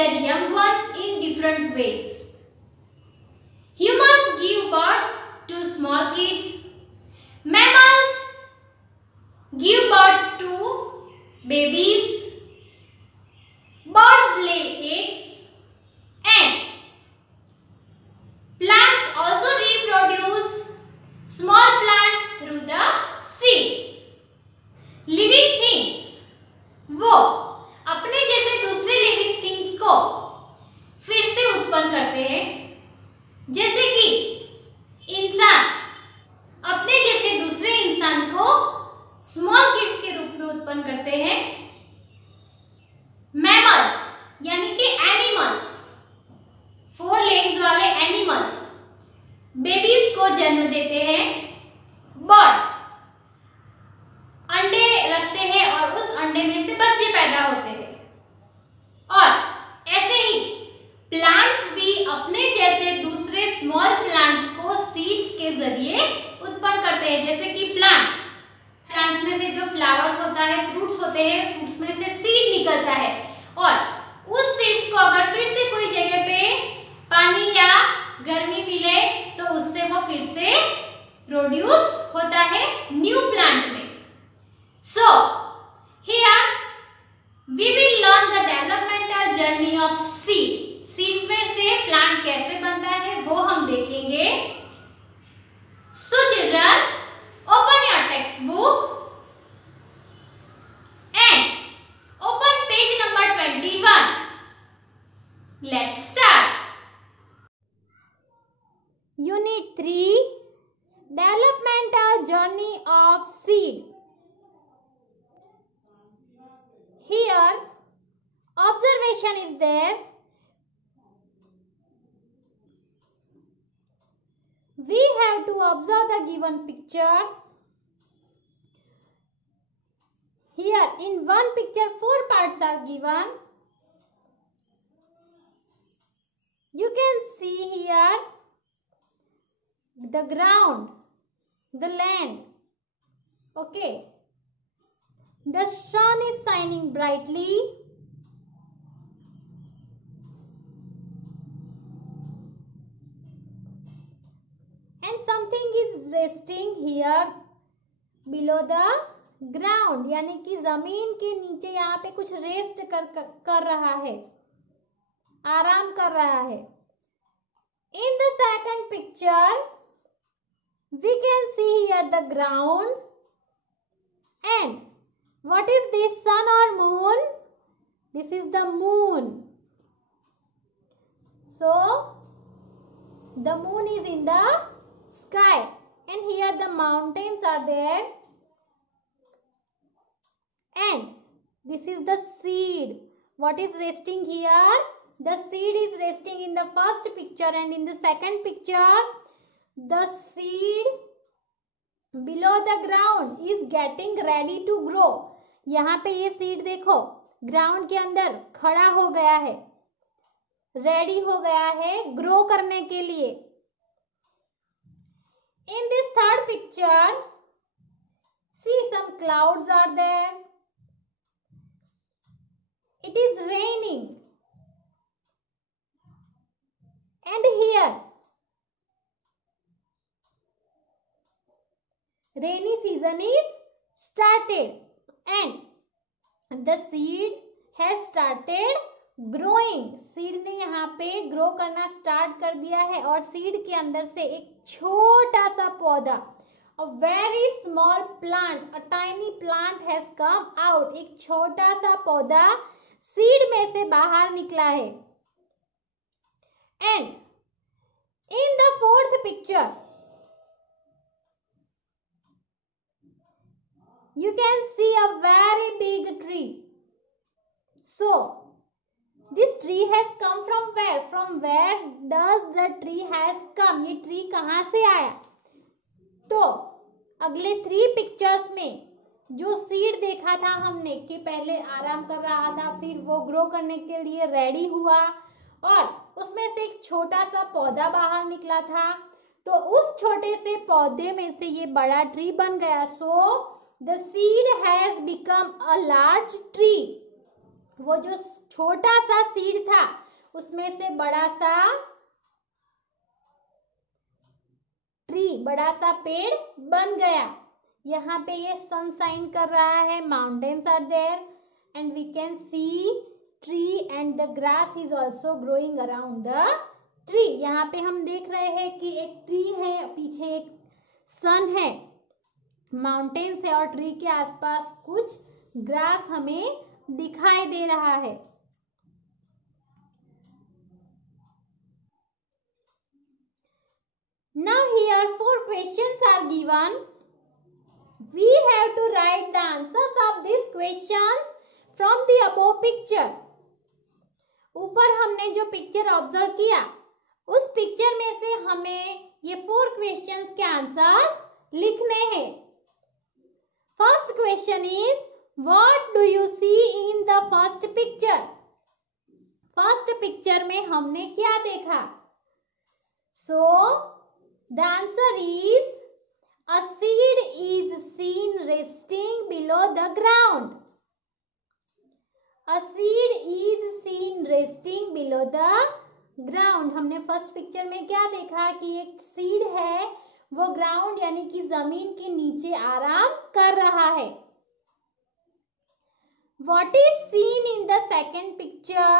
their young ones in different ways. Humans give birth to small kids. Mammals give birth to babies. Birds lay eggs. And plants also reproduce small plants through the seeds. Living things वो अपने जैसे दूसरे living things को फिर से उत्पन्न करते हैं, जैसे कि इंसान अपने जैसे दूसरे इंसान को स्मॉल किड्स के रूप में उत्पन्न करते हैं. मैमल्स यानी कि एनिमल्स, 4 लेग्स वाले एनिमल्स बेबीज को जन्म देते हैं. बर्ड्स अंडे रखते हैं और उस अंडे में से बच्चे पैदा होते हैं. और ऐसे ही प्लांट्स भी अपने जैसे दूसरे स्मॉल प्लांट्स को सीड्स के जरिए उत्पन्न करते हैं. जैसे कि प्लांट्स में से जो फ्लावर्स होता है, फ्रूट्स होते हैं, फ्रूट्स में से सीड निकलता है और उस सीड्स को अगर फिर से कोई जगह पे पानी या गर्मी मिले तो उससे वो फिर से प्रोड्यूस होता है न्यू प्लांट में. So, here we will learn the developmental journey of seed. Seeds में से प्लांट कैसे बनता है वो हम देखेंगे. So children, open your textbook and open page number 21. Let's start. Unit 3, Developmental Journey of Seed. Here, observation is there. We have to observe the given picture. Here, in one picture, 4 parts are given. You can see here the ground, the land. Okay. The sun is shining brightly. And something is resting here below the ground. यानी कि जमीन के नीचे यहाँ पे कुछ रेस्ट कर रहा है, आराम कर रहा है. In the second picture, we can see here the ground. And what is this, sun or moon? This is the moon. So, the moon is in the sky. And here the mountains are there. And this is the seed. What is resting here? The seed is resting in the first picture, and in the second picture, the seed below the ground is getting ready to grow. यहाँ पे ये सीड देखो ग्राउंड के अंदर खड़ा हो गया है, रेडी हो गया है ग्रो करने के लिए. In this third picture, see some clouds are there. It is raining. And here, rainy season is started. And the seed has started growing. Seed ने यहाँ पे ग्रो करना स्टार्ट कर दिया है और सीड के अंदर से एक छोटा सा पौधा, a very small plant, a tiny plant has come out. एक छोटा सा पौधा सीड में से बाहर निकला है. And in the fourth picture, you can see a very big tree. So, this tree has come from where? From where does the tree has come? ये tree कहाँ से आया? तो अगले 3 पिक्चर्स में जो सीड देखा था हमने कि पहले आराम कर रहा था, फिर वो ग्रो करने के लिए रेडी हुआ और उसमें से एक छोटा सा पौधा बाहर निकला था. तो उस छोटे से पौधे में से ये बड़ा ट्री बन गया. सो the seed has become a large tree. वो जो छोटा सा सीड था उसमें से बड़ा सा ट्री, बड़ा सा पेड़ बन गया। यहाँ पे ये सन साइन कर रहा है, mountains are there and we can see tree and the grass is also growing around the tree. यहाँ पे हम देख रहे हैं कि एक ट्री है, पीछे एक सन है, माउंटेन्स है और ट्री के आसपास कुछ ग्रास हमें दिखाई दे रहा है। Now here 4 questions are given. We have to write the answers of these questions from the above picture. ऊपर हमने जो पिक्चर ऑब्जर्व किया उस पिक्चर में से हमें ये 4 क्वेश्चंस के आंसर्स लिखने हैं। First question is what do you see in the first picture. First picture में हमने क्या देखा? So the answer is a seed is seen resting below the ground. A seed is seen resting below the ground. हमने first picture में क्या देखा कि एक सीड है, वो ग्राउंड यानी कि जमीन के नीचे आराम कर रहा है। What is seen in the second picture?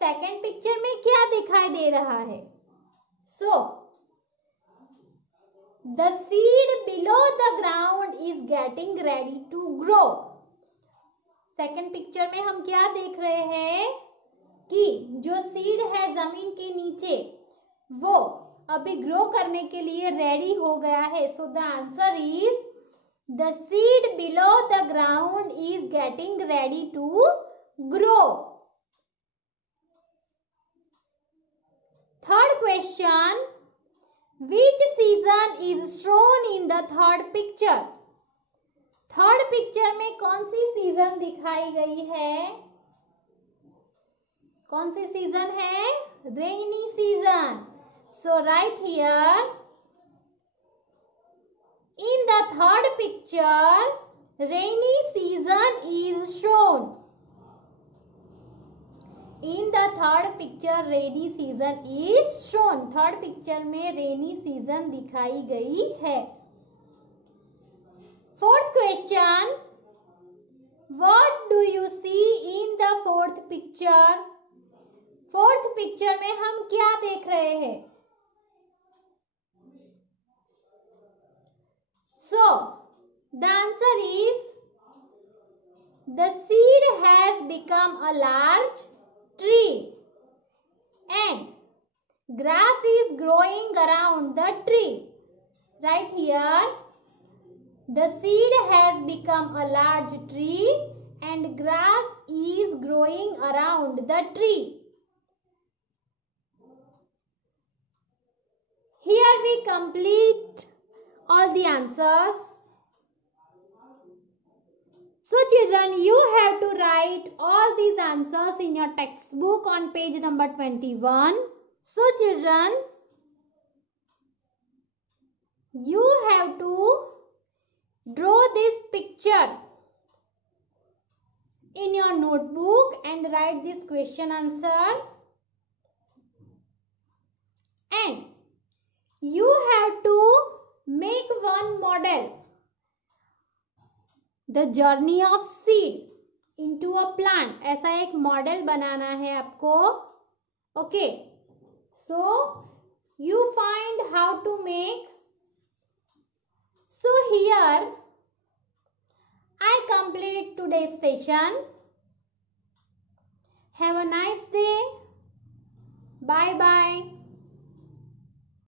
Second picture में क्या दिखाई दे रहा है? So the seed below the ground is getting ready to grow. Second picture में हम क्या देख रहे हैं कि जो सीड है जमीन के नीचे वो अभी ग्रो करने के लिए रेडी हो गया है। So the answer is the seed below the ground is getting ready to grow. Third question, which season is shown in the third picture? Third picture में कौन सी सीजन दिखाई गई है? कौन सी सीजन है? Rainy season. So right here in the third picture rainy season is shown. In the third picture rainy season is shown. Third picture में रेनी सीजन दिखाई गई है। Fourth question, what do you see in the fourth picture? Fourth picture में हम क्या देख रहे हैं? So the answer is the seed has become a large tree and grass is growing around the tree. Right here the seed has become a large tree and grass is growing around the tree. Here we complete all the answers. So children, you have to write all these answers in your textbook on page number 21. So children, you have to draw this picture in your notebook and write this question answer. And you have to make one model, the journey of seed into a plant. ऐसा एक model बनाना है आपको। Okay, so you find how to make. So here I complete today's session. Have a nice day. Bye bye.